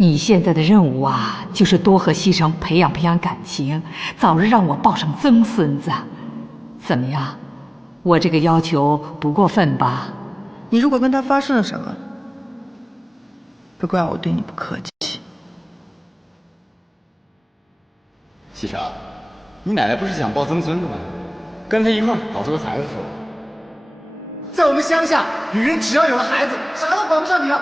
你现在的任务啊，就是多和西城培养培养感情，早日让我抱上曾孙子。怎么样？我这个要求不过分吧？你如果跟他发生了什么，不怪我对你不客气。西城，你奶奶不是想抱曾孙子吗？跟他一块儿搞出个孩子出来。在我们乡下，女人只要有了孩子，啥都管不上你了。